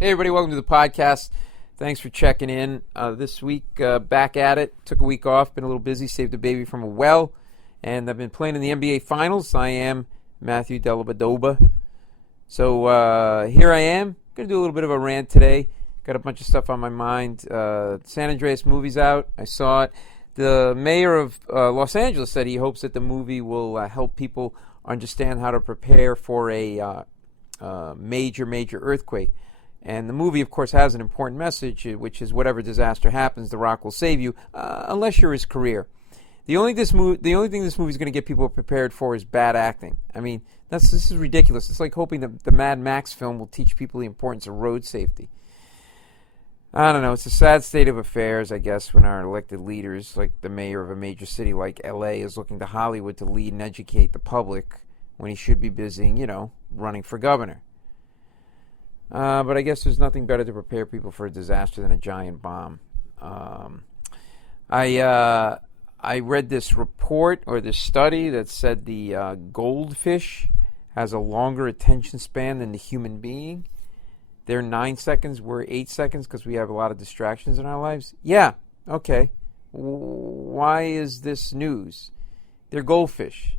Hey everybody, welcome to the podcast. Thanks for checking in. This week, back at it. Took a week off, been a little busy, saved a baby from a well, and I've been playing in the NBA Finals. I am Matthew Dellavedova. So here I am. Going to do a little bit of a rant today. Got a bunch of stuff on my mind. San Andreas movie's out. I saw it. The mayor of Los Angeles said he hopes that the movie will help people understand how to prepare for a major earthquake. And the movie, of course, has an important message, which is whatever disaster happens, The Rock will save you, unless you're his career. The only thing this movie is going to get people prepared for is bad acting. I mean, this is ridiculous. It's like hoping that the Mad Max film will teach people the importance of road safety. I don't know. It's a sad state of affairs, I guess, when our elected leaders, like the mayor of a major city like L.A., is looking to Hollywood to lead and educate the public when he should be busy, running for governor. But I guess there's nothing better to prepare people for a disaster than a giant bomb. I read this report or this study that said the goldfish has a longer attention span than the human being. They're 9 seconds, we're 8 seconds because we have a lot of distractions in our lives. Yeah, okay. Why is this news? They're goldfish.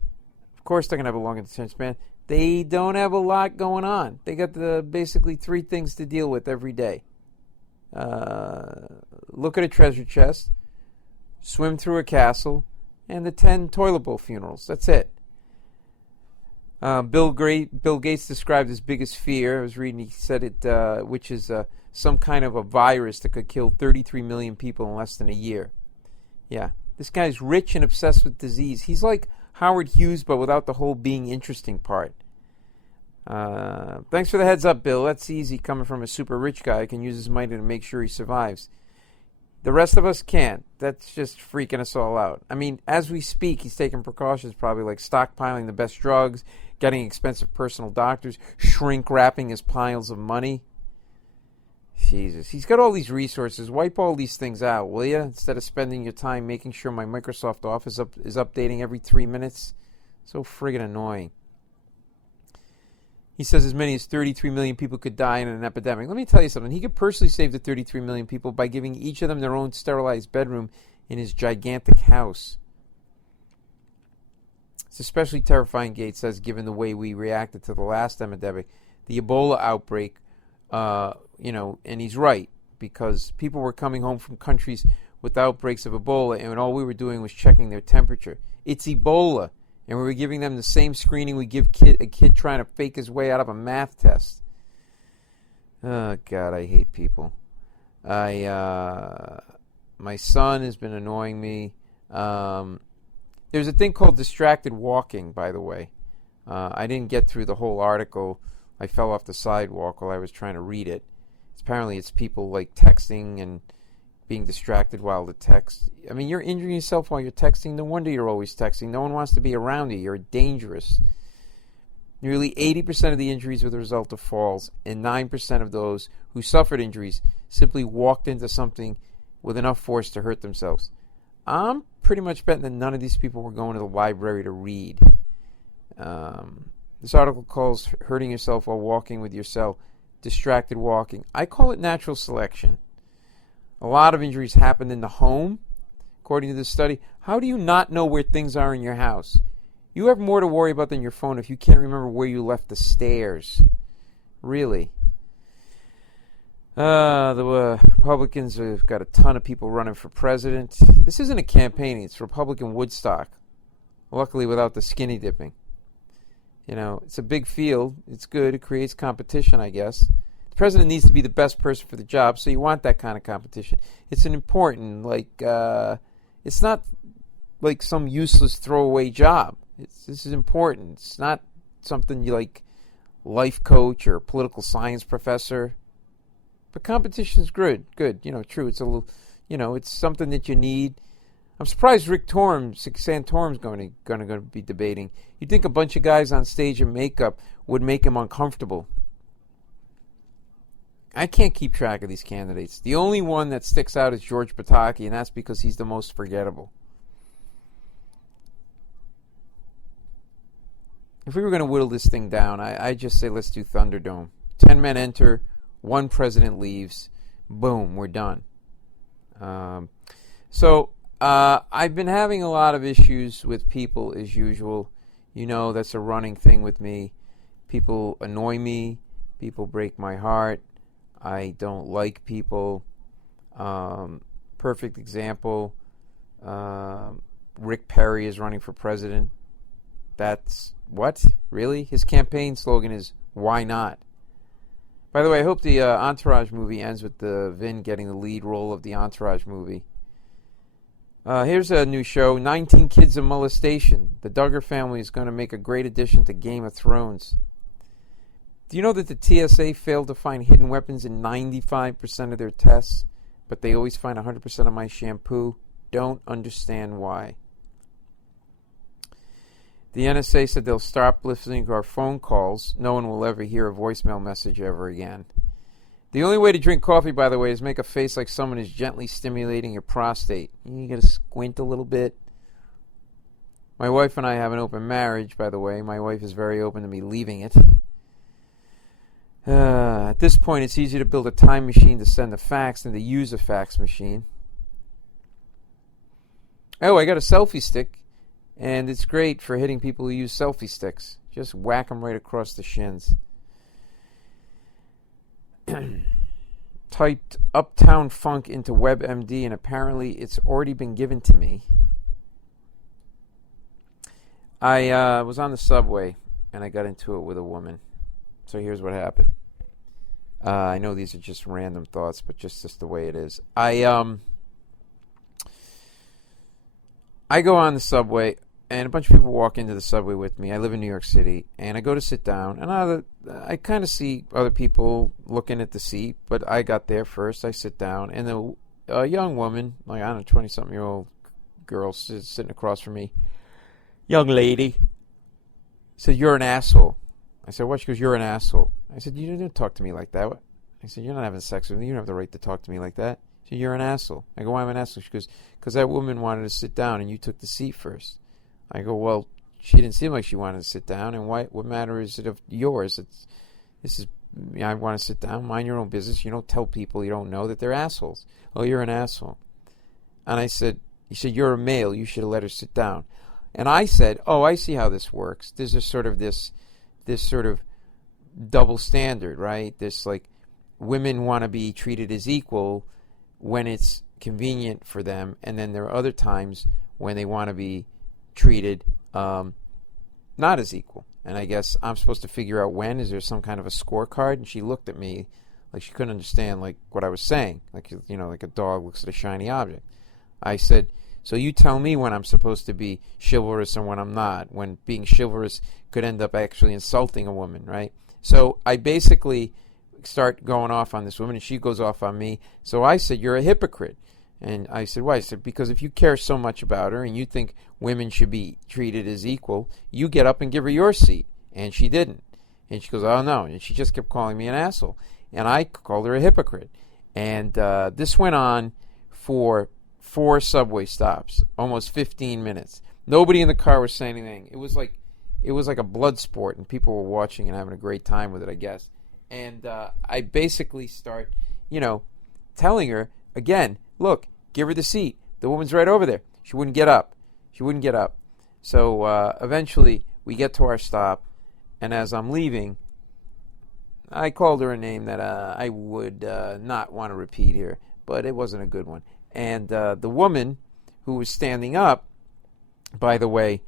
Of course they're going to have a longer attention span. They don't have a lot going on. They got basically three things to deal with every day. Look at a treasure chest, swim through a castle, and the 10 toilet bowl funerals. That's it. Bill Gates described his biggest fear. I was reading, he said it, which is some kind of a virus that could kill 33 million people in less than a year. Yeah, this guy's rich and obsessed with disease. He's like Howard Hughes, but without the whole being interesting part. Thanks for the heads up, Bill. That's easy coming from a super rich guy who can use his money to make sure he survives. The rest of us can't. That's just freaking us all out. I mean, as we speak, he's taking precautions, probably like stockpiling the best drugs, getting expensive personal doctors, shrink-wrapping his piles of money. Jesus, he's got all these resources. Wipe all these things out, will you? Instead of spending your time making sure my Microsoft Office is updating every 3 minutes. So friggin' annoying. He says as many as 33 million people could die in an epidemic. Let me tell you something. He could personally save the 33 million people by giving each of them their own sterilized bedroom in his gigantic house. It's especially terrifying, Gates says, given the way we reacted to the last epidemic, the Ebola outbreak. And he's right, because people were coming home from countries with outbreaks of Ebola, and all we were doing was checking their temperature. It's Ebola, and we were giving them the same screening we give a kid trying to fake his way out of a math test. Oh, God, I hate people. My son has been annoying me. There's a thing called distracted walking, by the way. I didn't get through the whole article. I fell off the sidewalk while I was trying to read it. Apparently it's people like texting and being distracted while the text. I mean, you're injuring yourself while you're texting. No wonder you're always texting. No one wants to be around you. You're dangerous. Nearly 80% of the injuries were the result of falls, and 9% of those who suffered injuries simply walked into something with enough force to hurt themselves. I'm pretty much betting that none of these people were going to the library to read. This article calls hurting yourself while walking with yourself distracted walking. I call it natural selection. A lot of injuries happened in the home, according to this study. How do you not know where things are in your house? You have more to worry about than your phone if you can't remember where you left the stairs. Really. The Republicans have got a ton of people running for president. This isn't a campaign. It's Republican Woodstock. Luckily without the skinny dipping. It's a big field. It's good. It creates competition, I guess. The president needs to be the best person for the job, so you want that kind of competition. It's an important, it's not like some useless throwaway job. This is important. It's not something you like life coach or political science professor. But competition is good. True. It's a little, it's something that you need. I'm surprised Santorum's going to be debating. You'd think a bunch of guys on stage in makeup would make him uncomfortable. I can't keep track of these candidates. The only one that sticks out is George Pataki, and that's because he's the most forgettable. If we were going to whittle this thing down, I'd just say let's do Thunderdome. 10 men enter, one president leaves, boom, we're done. So I've been having a lot of issues with people as usual. You know, that's a running thing with me. People annoy me. People break my heart. I don't like people. Perfect example. Rick Perry is running for president. That's what? Really? His campaign slogan is, why not? By the way, I hope the Entourage movie ends with the Vin getting the lead role of the Entourage movie. Here's a new show, 19 Kids of Molestation. The Duggar family is going to make a great addition to Game of Thrones. Do you know that the TSA failed to find hidden weapons in 95% of their tests, but they always find 100% of my shampoo? Don't understand why. The NSA said they'll stop listening to our phone calls. No one will ever hear a voicemail message ever again. The only way to drink coffee, by the way, is make a face like someone is gently stimulating your prostate. You got to squint a little bit. My wife and I have an open marriage, by the way. My wife is very open to me leaving it. At this point, it's easier to build a time machine to send a fax than to use a fax machine. Oh, I got a selfie stick. And it's great for hitting people who use selfie sticks. Just whack them right across the shins. Typed Uptown Funk into WebMD, and apparently it's already been given to me. I was on the subway, and I got into it with a woman. So here's what happened. I know these are just random thoughts, but just the way it is. I go on the subway, and a bunch of people walk into the subway with me. I live in New York City, and I go to sit down, and I kind of see other people looking at the seat, but I got there first. I sit down, and a young woman, like, I don't know, 20-something-year-old girl sitting across from me, young lady, said, "You're an asshole." I said, "What?" She goes, "You're an asshole." I said, "You don't talk to me like that." I said, "You're not having sex with me. You don't have the right to talk to me like that." She said, "You're an asshole." I go, "Why am I an asshole?" She goes, "Because that woman wanted to sit down, and you took the seat first." I go, "Well, she didn't seem like she wanted to sit down, and what matter is it of yours? I want to sit down. Mind your own business. You don't tell people you don't know that they're assholes." "Oh, you're an asshole." And I said, "You said you're a male. You should have let her sit down." And I said, "Oh, I see how this works. There's a sort of this sort of double standard, right? This, like, women want to be treated as equal when it's convenient for them, and then there are other times when they want to be treated not as equal. And I guess I'm supposed to figure out when. Is there some kind of a scorecard?" And she looked at me like she couldn't understand, like, what I was saying. Like, you know, like a dog looks at a shiny object. I said, "So you tell me when I'm supposed to be chivalrous and when I'm not, when being chivalrous could end up actually insulting a woman," right? So I basically start going off on this woman, and she goes off on me. So I said, "You're a hypocrite." And I said, "Why?" I said, "Because if you care so much about her and you think women should be treated as equal, you get up and give her your seat." And she didn't. And she goes, "Oh, no." And she just kept calling me an asshole. And I called her a hypocrite. And this went on for 4 subway stops, almost 15 minutes. Nobody in the car was saying anything. It was like a blood sport, and people were watching and having a great time with it, I guess. And I basically start, telling her, again, "Look, give her the seat. The woman's right over there." She wouldn't get up. So eventually we get to our stop, and as I'm leaving, I called her a name that I would not want to repeat here, but it wasn't a good one. And the woman who was standing up, by the way,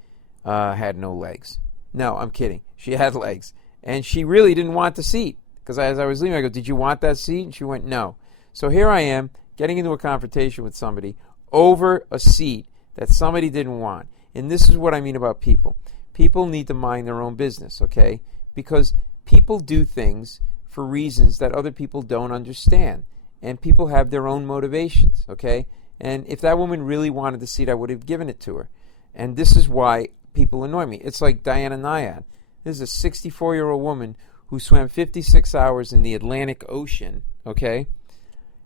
had no legs. No, I'm kidding. She had legs. And she really didn't want the seat. Because as I was leaving, I go, "Did you want that seat?" And she went, "No." So here I am, getting into a confrontation with somebody over a seat that somebody didn't want. And this is what I mean about people. People need to mind their own business, okay? Because people do things for reasons that other people don't understand. And people have their own motivations, okay? And if that woman really wanted the seat, I would have given it to her. And this is why people annoy me. It's like Diana Nyad. This is a 64-year-old woman who swam 56 hours in the Atlantic Ocean, okay,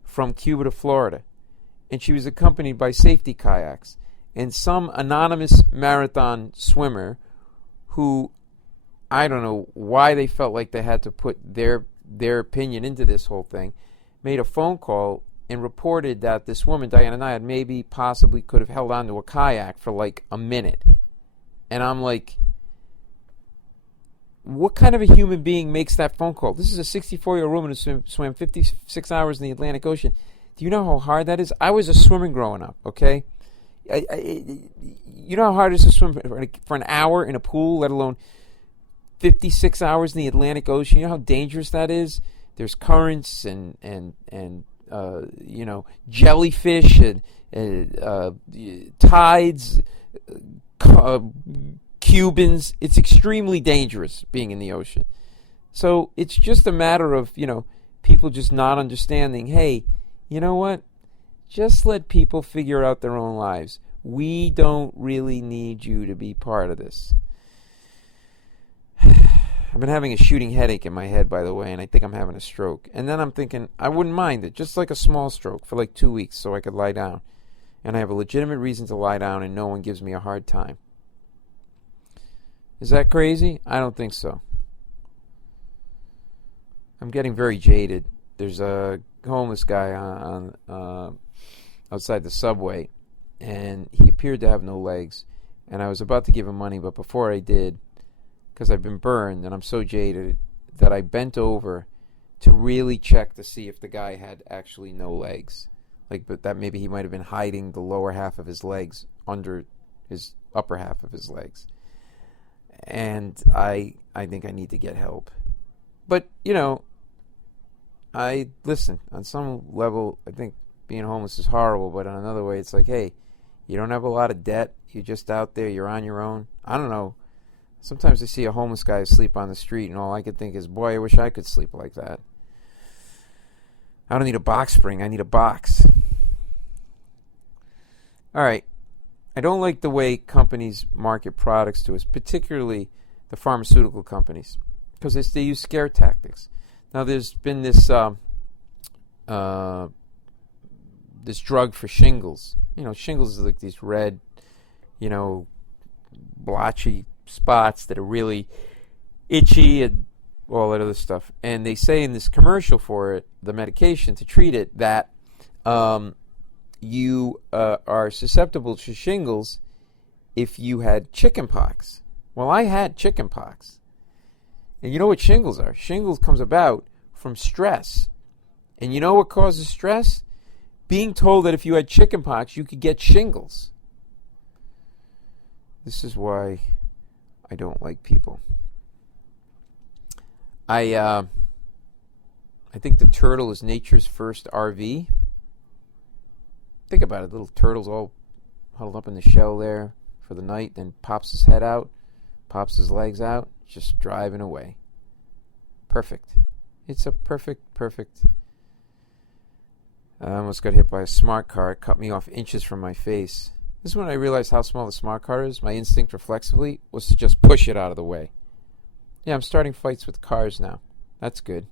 from Cuba to Florida. And she was accompanied by safety kayaks. And some anonymous marathon swimmer who, I don't know why they felt like they had to put their their opinion into this whole thing, made a phone call and reported that this woman, Diana Nyad, maybe possibly could have held on to a kayak for like a minute. And I'm like, what kind of a human being makes that phone call? This is a 64-year-old woman who swam 56 hours in the Atlantic Ocean. Do you know how hard that is? I was a swimmer growing up, okay? You know how hard it is to swim for an hour in a pool, let alone 56 hours in the Atlantic Ocean? You know how dangerous that is? There's currents and jellyfish and tides, Cubans. It's extremely dangerous being in the ocean. So it's just a matter of, people just not understanding, hey, you know what? Just let people figure out their own lives. We don't really need you to be part of this. I've been having a shooting headache in my head, by the way, and I think I'm having a stroke. And then I'm thinking, I wouldn't mind it, just like a small stroke for like 2 weeks so I could lie down. And I have a legitimate reason to lie down and no one gives me a hard time. Is that crazy? I don't think so. I'm getting very jaded. There's a homeless guy on outside the subway, and he appeared to have no legs. And I was about to give him money, but before I did, because I've been burned and I'm so jaded, that I bent over to really check to see if the guy had actually no legs. But that maybe he might have been hiding the lower half of his legs under his upper half of his legs. And I think I need to get help. But, listen, on some level, I think being homeless is horrible, but on another way, it's like, hey, you don't have a lot of debt. You're just out there. You're on your own. I don't know. Sometimes I see a homeless guy asleep on the street, and all I can think is, boy, I wish I could sleep like that. I don't need a box spring. I need a box. All right. I don't like the way companies market products to us, particularly the pharmaceutical companies, because they use scare tactics. Now, there's been this this drug for shingles. Shingles is like these red, blotchy spots that are really itchy and all that other stuff. And they say in this commercial for it, the medication to treat it, that you are susceptible to shingles if you had chicken pox. Well, I had chicken pox. And you know what shingles are? Shingles comes about from stress. And you know what causes stress? Being told that if you had chicken pox, you could get shingles. This is why I don't like people. I think the turtle is nature's first RV. Think about it. Little turtle's all huddled up in the shell there for the night, then pops his head out, pops his legs out, just driving away. Perfect. It's a perfect. I almost got hit by a smart car. It cut me off inches from my face. This is when I realized how small the smart car is. My instinct reflexively was to just push it out of the way. Yeah, I'm starting fights with cars now. That's good.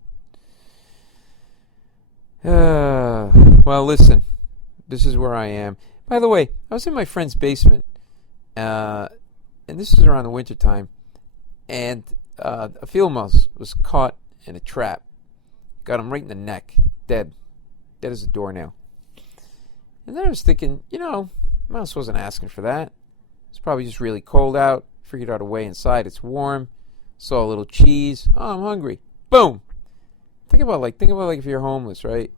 Well, listen. This is where I am. By the way, I was in my friend's basement, and this was around the winter time, and a field mouse was caught in a trap. Got him right in the neck, dead as a doornail. And then I was thinking, mouse wasn't asking for that. It's probably just really cold out. Figured out a way inside. It's warm. Saw a little cheese. Oh, I'm hungry. Boom. Think about if you're homeless, right?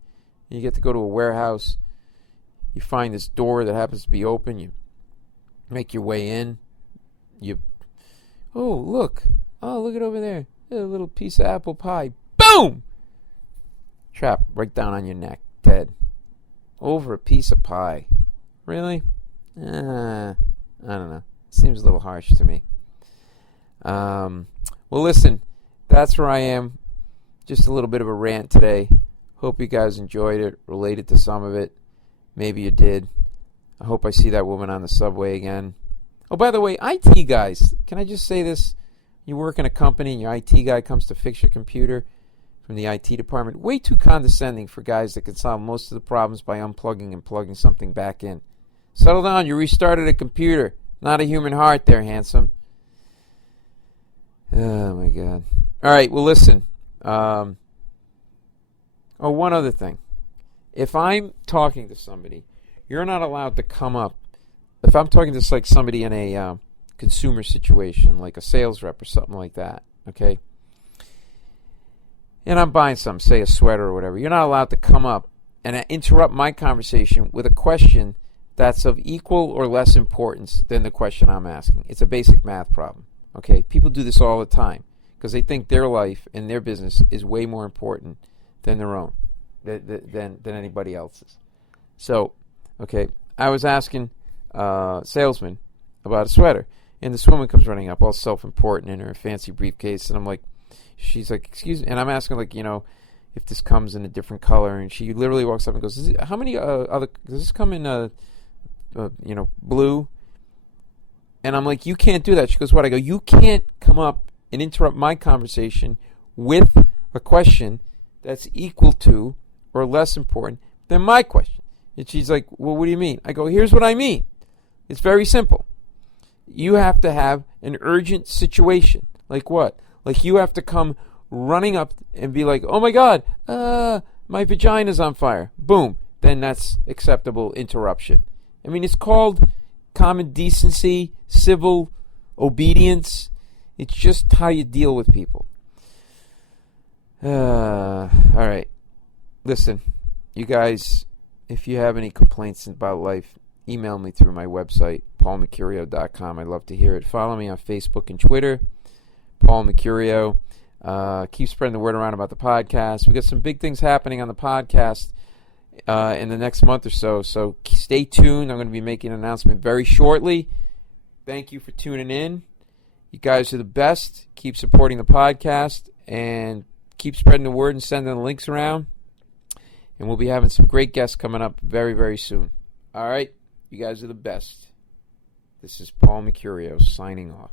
You get to go to a warehouse. You find this door that happens to be open. You make your way in. Look it over there. A little piece of apple pie. Boom! Trap right down on your neck. Dead. Over a piece of pie. Really? I don't know. Seems a little harsh to me. Well, listen. That's where I am. Just a little bit of a rant today. Hope you guys enjoyed it. Related to some of it. Maybe you did. I hope I see that woman on the subway again. Oh, by the way, IT guys, can I just say this? You work in a company and your IT guy comes to fix your computer from the IT department. Way too condescending for guys that can solve most of the problems by unplugging and plugging something back in. Settle down. You restarted a computer. Not a human heart there, handsome. Oh, my God. All right, well, listen. Oh, one other thing. If I'm talking to somebody, you're not allowed to come up. If I'm talking to like somebody in a consumer situation, like a sales rep or something like that, okay? And I'm buying something, say a sweater or whatever, you're not allowed to come up and interrupt my conversation with a question that's of equal or less importance than the question I'm asking. It's a basic math problem, okay? People do this all the time because they think their life and their business is way more important than their own, than anybody else's. So, okay, I was asking a salesman about a sweater, and this woman comes running up, all self-important in her fancy briefcase, and I'm like, she's like, excuse me, and I'm asking, like, if this comes in a different color, and she literally walks up and goes, how many other, does this come in blue? And I'm like, you can't do that. She goes, what? I go, you can't come up and interrupt my conversation with a question that's equal to or less important than my question. And she's like, well, what do you mean? I go, here's what I mean. It's very simple. You have to have an urgent situation. Like what? Like you have to come running up and be like, oh my God, my vagina's on fire. Boom. Then that's acceptable interruption. I mean, it's called common decency, civil obedience. It's just how you deal with people. All right. Listen, you guys, if you have any complaints about life, email me through my website, paulmecurio.com. I'd love to hear it. Follow me on Facebook and Twitter, Paul Mecurio. Keep spreading the word around about the podcast. We got some big things happening on the podcast in the next month or so. So stay tuned. I'm going to be making an announcement very shortly. Thank you for tuning in. You guys are the best. Keep supporting the podcast and keep spreading the word and sending the links around. And we'll be having some great guests coming up very, very soon. All right. You guys are the best. This is Paul Mecurio signing off.